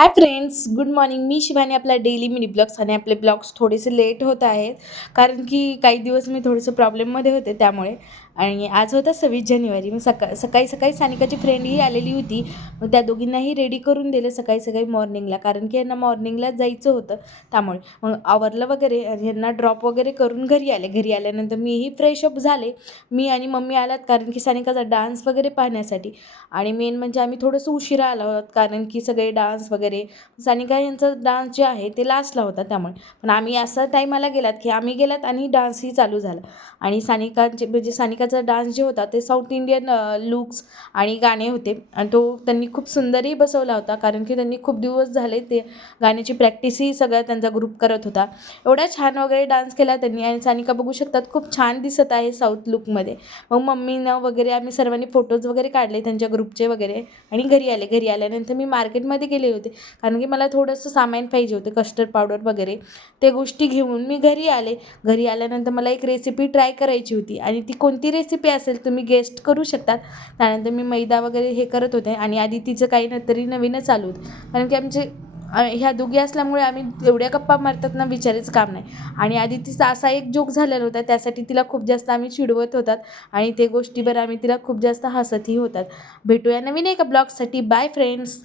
हाय friends, good morning. मी शिवानी. आपला daily mini blogs आणि आपले ब्लॉग्स थोडेसे लेट होत आहेत कारण की काही दिवस मी थोडंसं प्रॉब्लेममध्ये होते त्यामुळे. आणि आज होता 26 जानेवारी. मग सकाळी सकाळी सानिकाची फ्रेंडही आलेली होती. मग त्या दोघींनाही रेडी करून दिलं सकाळी सकाळी मॉर्निंगला, कारण की यांना मॉर्निंगला जायचं होतं त्यामुळे. मग आवरलं वगैरे आणि यांना ड्रॉप वगैरे करून घरी आले. घरी आल्यानंतर मीही फ्रेश अप झाले. मी आणि मम्मी आलात कारण की सानिकाचा डान्स वगैरे पाहण्यासाठी. आणि मेन म्हणजे आम्ही थोडंसं उशिरा आलो आहोत कारण की सगळे डान्स वगैरे, सानिका यांचा डान्स जे आहे ते लास्टला होता त्यामुळे. पण आम्ही असा टाईमाला गेलात की आम्ही गेलात आणि डान्सही चालू झाला. आणि सानिकाचे म्हणजे सानिकाचा डान्स जे होता ते साऊथ इंडियन लुक्स आणि गाणे होते. आणि तो त्यांनी खूप सुंदरही बसवला होता कारण की त्यांनी खूप दिवस झाले ते गाण्याची प्रॅक्टिसही सगळा त्यांचा ग्रुप करत होता. एवढा छान वगैरे डान्स केला त्यांनी आणि सानिका बघू शकतात खूप छान दिसत आहे साऊथ लुकमध्ये. मग मम्मीनं वगैरे आम्ही सर्वांनी फोटोज वगैरे काढले त्यांच्या ग्रुपचे वगैरे. आणि घरी आले. घरी आल्यानंतर मी मार्केटमध्ये गेले होते कारण की मला थोडंसं सामान पाहिजे होतं, कस्टर्ड पावडर वगैरे. ते गोष्टी घेऊन मी घरी आले. घरी आल्यानंतर मला एक रेसिपी ट्राय करायची होती आणि ती कोणती रेसिपी असेल तुम्ही गेस्ट करू शकतात. त्यानंतर मी मैदा वगैरे हे करत होते आणि आधी तिचं काही ना तरी नवीनच चालू होतं कारण की आमचे ह्या दोघी असल्यामुळे आम्ही एवढ्या गप्पा मारतात ना, विचारायचं काम नाही. आणि आधी तिचा असा एक जोक झालेला होता, त्यासाठी तिला खूप जास्त आम्ही चिडवत होतात आणि ते गोष्टीवर आम्ही तिला खूप जास्त हसतही होतात. भेटूया नवीन एका ब्लॉगसाठी. Bye friends.